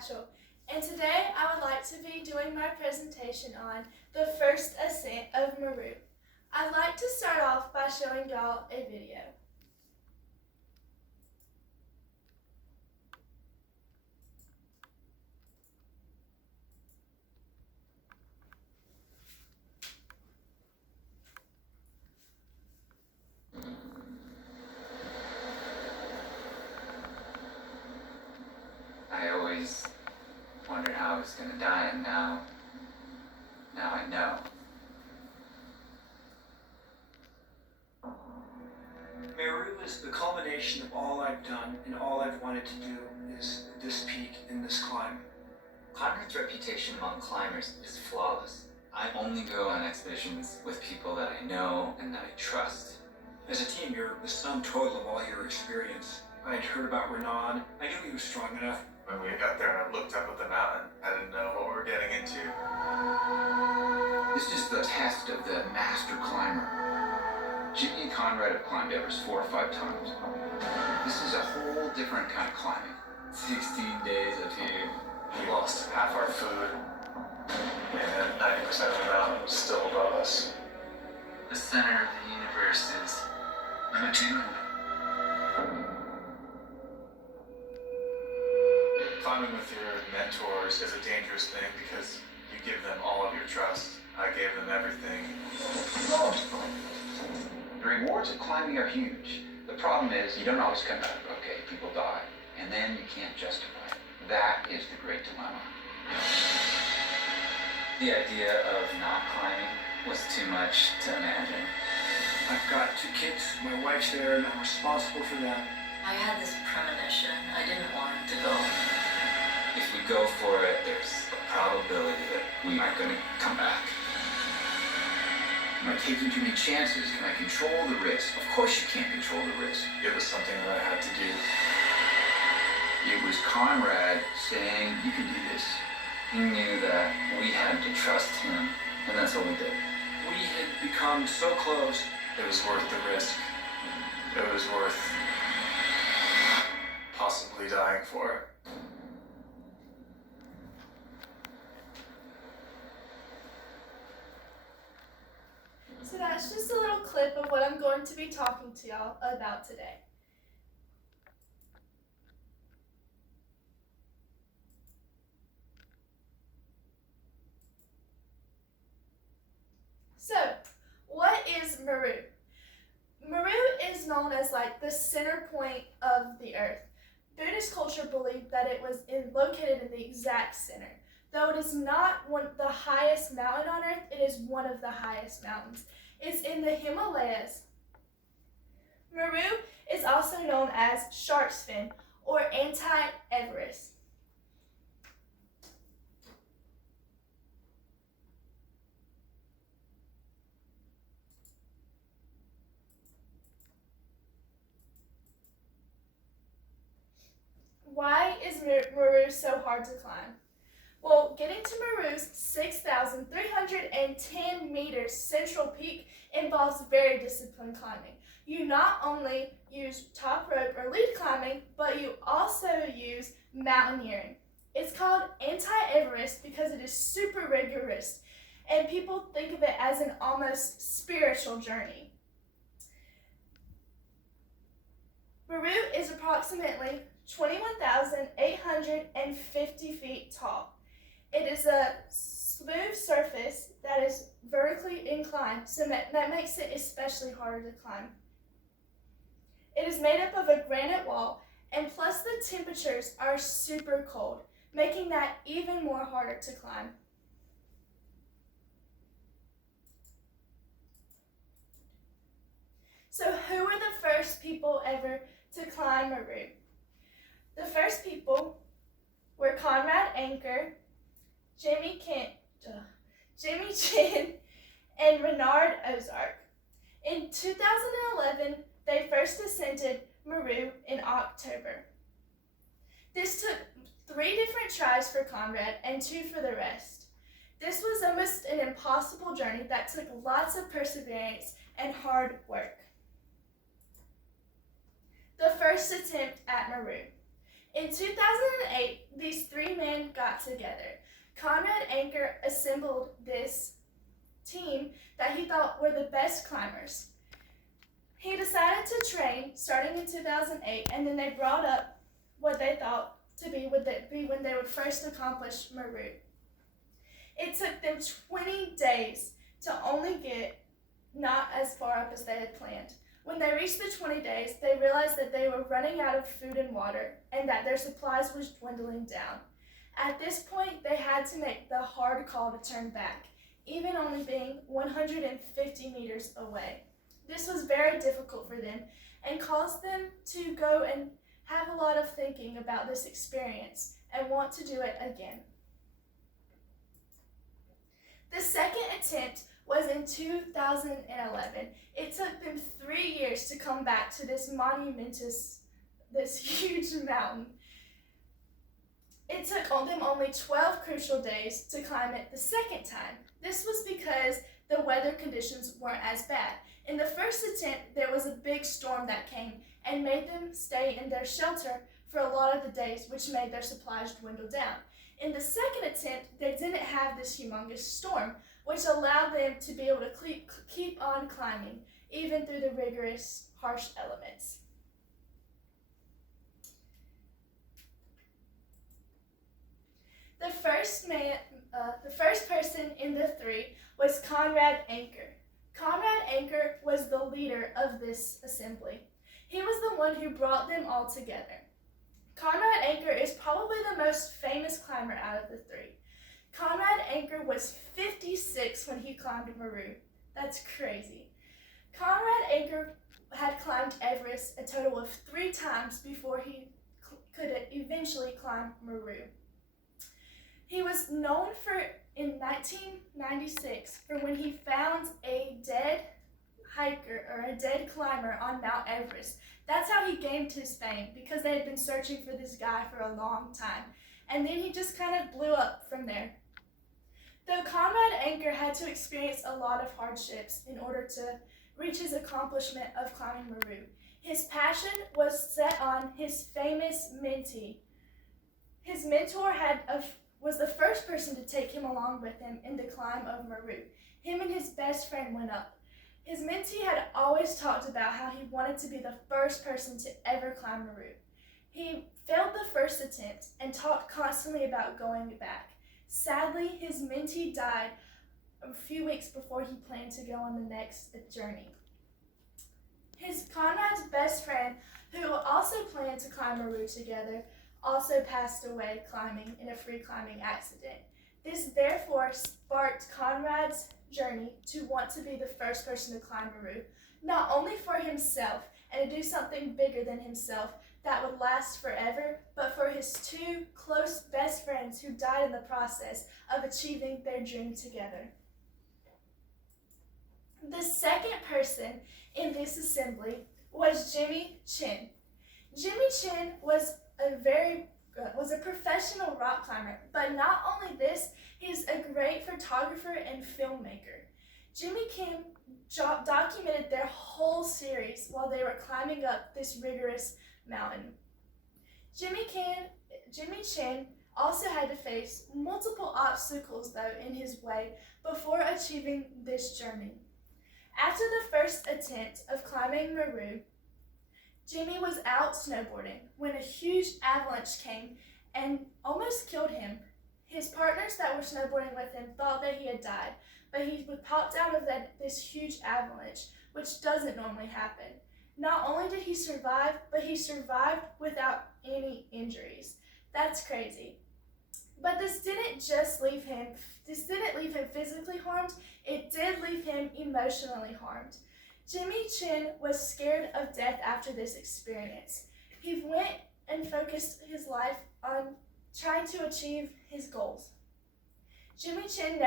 Satchel, and today I would like to be doing my presentation on the first ascent of Meru. I'd like to start off by showing y'all a video. I always wondered how I was going to die, and now I know. Meru is the culmination of all I've done and all I've wanted to do is this peak in this climb. Conrad's reputation among climbers is flawless. I only go on expeditions with people that I know and that I trust. As a team, you're the sum total of all your experience. I had heard about Renan. I knew he was strong enough. When we got there and I looked up at the mountain, I didn't know what we were getting into. This is the test of the master climber. Jimmy and Conrad have climbed Everest 4 or 5 times. This is a whole different kind of climbing. 16 days up here. We lost half our food, and 90% of the mountain was still above us. The center of the universe is unattainable. Climbing with your mentors is a dangerous thing because you give them all of your trust. I gave them everything. The rewards of climbing are huge. The problem is you don't always come out okay. People die, and then you can't justify it. That is the great dilemma. The idea of not climbing was too much to imagine. I've got 2 kids, my wife's there, and I'm responsible for them. I had this premonition. I didn't want him to go. If we go for it, there's a probability that we aren't going to come back. Am I taking too many chances? Can I control the risk? Of course you can't control the risk. It was something that I had to do. It was Conrad saying, you can do this. He knew that we had to trust him, and that's what we did. We had become so close. It was worth the risk. It was worth possibly dying for it. So that's just a little clip of what I'm going to be talking to y'all about today. So, what is Meru? Meru is known as like the center point of the earth. Buddhist culture believed that it was located in the exact center. Though it is not the highest mountain on earth, it is one of the highest mountains. It's in the Himalayas. Meru is also known as Shark's Fin or Anti-Everest. Why is Meru so hard to climb? Well, getting to Meru's 6,310 meters central peak involves very disciplined climbing. You not only use top rope or lead climbing, but you also use mountaineering. It's called Anti-Everest because it is super rigorous, and people think of it as an almost spiritual journey. Meru is approximately 21,850 feet tall. It is a smooth surface that is vertically inclined, so that makes it especially harder to climb. It is made up of a granite wall, and plus the temperatures are super cold, making that even more harder to climb. So who were the first people ever to climb Meru? The first people were Conrad Anker, Jimmy Chin, and Renard Ozark. In 2011, they first ascended Meru in October. This took 3 different tries for Conrad and 2 for the rest. This was almost an impossible journey that took lots of perseverance and hard work. The first attempt at Meru. In 2008, these three men got together. Conrad Anker assembled this team that he thought were the best climbers. He decided to train starting in 2008, and then they brought up what they thought to be when they would first accomplish Meru. It took them 20 days to only get not as far up as they had planned. When they reached the 20 days, they realized that they were running out of food and water and that their supplies was dwindling down. At this point, they had to make the hard call to turn back, even only being 150 meters away. This was very difficult for them and caused them to go and have a lot of thinking about this experience and want to do it again. The second attempt was in 2011. It took them 3 years to come back to this this huge mountain. It took them only 12 crucial days to climb it the second time. This was because the weather conditions weren't as bad. In the first attempt, there was a big storm that came and made them stay in their shelter for a lot of the days, which made their supplies dwindle down. In the second attempt, they didn't have this humongous storm, which allowed them to be able to keep on climbing, even through the rigorous, harsh elements. The first person in the three was Conrad Anker. Conrad Anker was the leader of this assembly. He was the one who brought them all together. Conrad Anker is probably the most famous climber out of the three. Conrad Anker was 56 when he climbed Meru. That's crazy. Conrad Anker had climbed Everest a total of 3 times before he could eventually climb Meru. He was known in 1996 for when he found a dead hiker or a dead climber on Mount Everest. That's how he gained his fame, because they had been searching for this guy for a long time. And then he just kind of blew up from there. Though Conrad Anker had to experience a lot of hardships in order to reach his accomplishment of climbing Meru, his passion was set on his famous mentee. His mentor was the first person to take him along with him in the climb of Meru. Him and his best friend went up. His mentee had always talked about how he wanted to be the first person to ever climb Meru. He failed the first attempt and talked constantly about going back. Sadly, his mentee died a few weeks before he planned to go on the next journey. Conrad's best friend, who also planned to climb Meru together, also passed away climbing in a free climbing accident. This therefore sparked Conrad's journey to want to be the first person to climb Meru, not only for himself and to do something bigger than himself that would last forever, but for his 2 close best friends who died in the process of achieving their dream together. The second person in this assembly was Jimmy Chin. Jimmy Chin was a professional rock climber, but not only this, he's a great photographer and filmmaker. Jimmy Kim documented their whole series while they were climbing up this rigorous mountain. Jimmy Chin also had to face multiple obstacles though in his way before achieving this journey. After the first attempt of climbing Meru, Jimmy was out snowboarding when a huge avalanche came and almost killed him. His partners that were snowboarding with him thought that he had died, but he popped out of this huge avalanche, which doesn't normally happen. Not only did he survive, but he survived without any injuries. That's crazy. But this didn't leave him physically harmed, it did leave him emotionally harmed. Jimmy Chin was scared of death after this experience. He went and focused his life on trying to achieve his goals. Jimmy Chin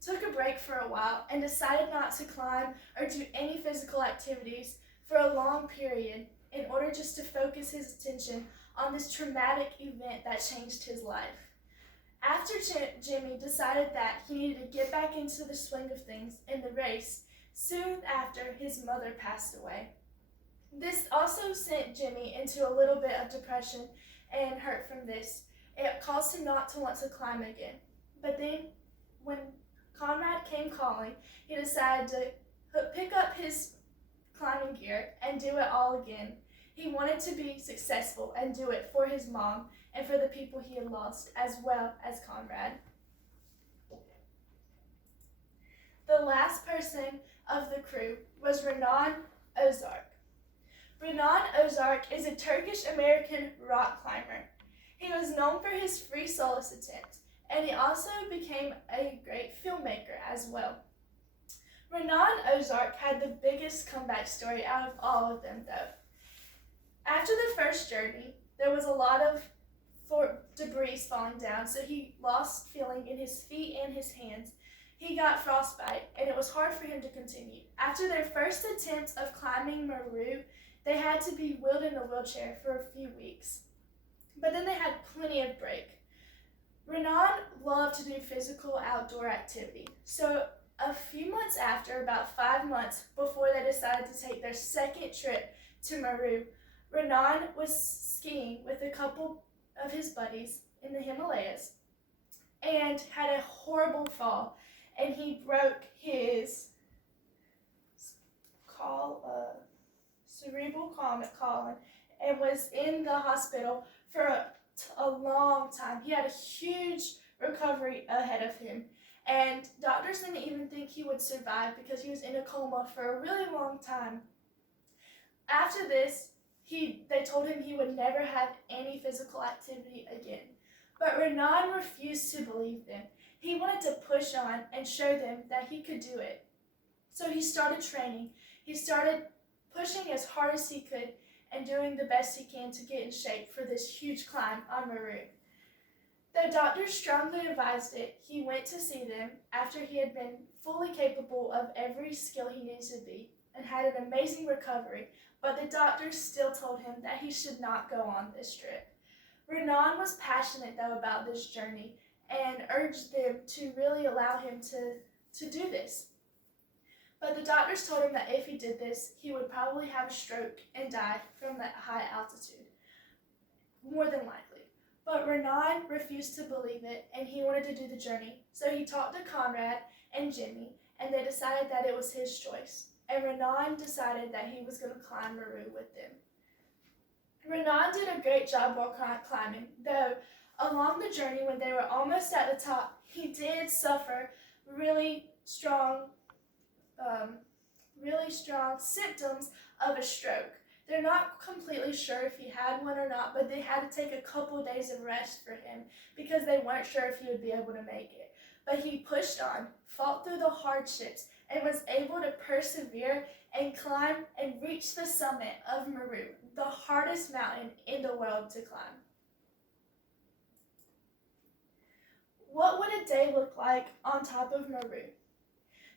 took a break for a while and decided not to climb or do any physical activities for a long period in order just to focus his attention on this traumatic event that changed his life. After Jimmy decided that he needed to get back into the swing of things in the race, soon after his mother passed away. This also sent Jimmy into a little bit of depression and hurt from this. It caused him not to want to climb again. But then, when Conrad came calling, he decided to pick up his climbing gear and do it all again. He wanted to be successful and do it for his mom and for the people he had lost, as well as Conrad. The last person of the crew was Renan Ozark. Renan Ozark is a Turkish-American rock climber. He was known for his free solo attempt, and he also became a great filmmaker as well. Renan Ozark had the biggest comeback story out of all of them, though. After the first journey, there was a lot of debris falling down, so he lost feeling in his feet and his hands. He got frostbite, and it was hard for him to continue. After their first attempt of climbing Meru, they had to be wheeled in a wheelchair for a few weeks. But then they had plenty of break. Renan loved to do physical outdoor activity, so a few months after, about 5 months before they decided to take their second trip to Meru, Renan was skiing with a couple of his buddies in the Himalayas and had a horrible fall, and he broke his cerebral column and was in the hospital for a long time. He had a huge recovery ahead of him, and doctors didn't even think he would survive because he was in a coma for a really long time. After this, they told him he would never have any physical activity again. But Renan refused to believe them. He wanted to push on and show them that he could do it. So he started training. He started pushing as hard as he could and doing the best he can to get in shape for this huge climb on Meru. Though doctors strongly advised it, he went to see them after he had been fully capable of every skill he needed to be and had an amazing recovery, but the doctors still told him that he should not go on this trip. Renan was passionate, though, about this journey and urged them to really allow him to do this. But the doctors told him that if he did this, he would probably have a stroke and die from that high altitude, more than likely. But Renan refused to believe it, and he wanted to do the journey. So he talked to Conrad and Jimmy, and they decided that it was his choice. And Renan decided that he was going to climb Meru with them. Renan did a great job while climbing, though along the journey when they were almost at the top, he did suffer really strong symptoms of a stroke. They're not completely sure if he had one or not, but they had to take a couple of days of rest for him because they weren't sure if he would be able to make it. But he pushed on, fought through the hardships, and was able to persevere and climb and reach the summit of Meru, the hardest mountain in the world to climb. What would a day look like on top of Meru?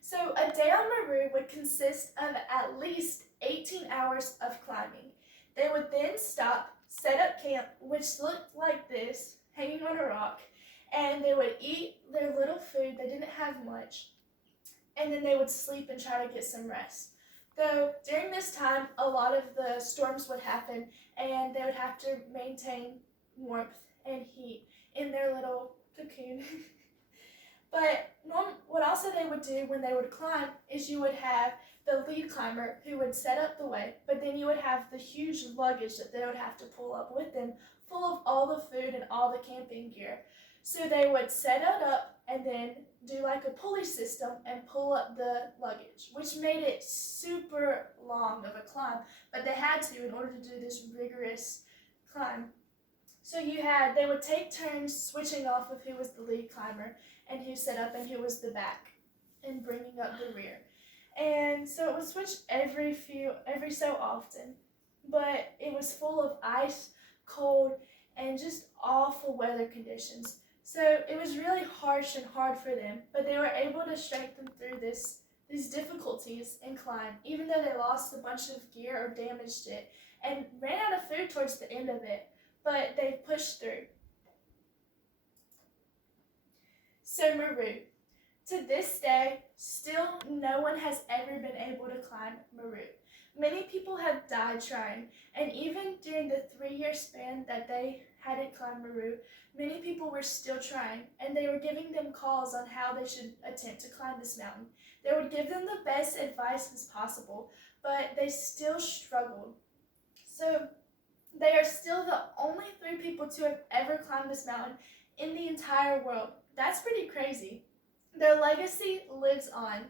So a day on Meru would consist of at least 18 hours of climbing. They would then stop, set up camp, which looked like this, hanging on a rock, and they would eat their little food. They didn't have much, and then they would sleep and try to get some rest. Though during this time, a lot of the storms would happen, and they would have to maintain warmth and heat in their little cocoon. But what also they would do when they would climb is you would have the lead climber who would set up the way, but then you would have the huge luggage that they would have to pull up with them, full of all the food and all the camping gear. So they would set it up and then do like a pulley system and pull up the luggage, which made it super long of a climb, but they had to in order to do this rigorous climb. So they would take turns switching off of who was the lead climber and who set up and who was the back and bringing up the rear. And so it would switch every so often, but it was full of ice, cold, and just awful weather conditions. So it was really harsh and hard for them, but they were able to strengthen through these difficulties and climb, even though they lost a bunch of gear or damaged it and ran out of food towards the end of it, but they pushed through. So Meru. To this day, still no one has ever been able to climb Meru. Many people have died trying, and even during the 3-year span that they hadn't climbed Meru, many people were still trying, and they were giving them calls on how they should attempt to climb this mountain. They would give them the best advice as possible, but they still struggled. So they are still the only 3 people to have ever climbed this mountain in the entire world. That's pretty crazy. Their legacy lives on.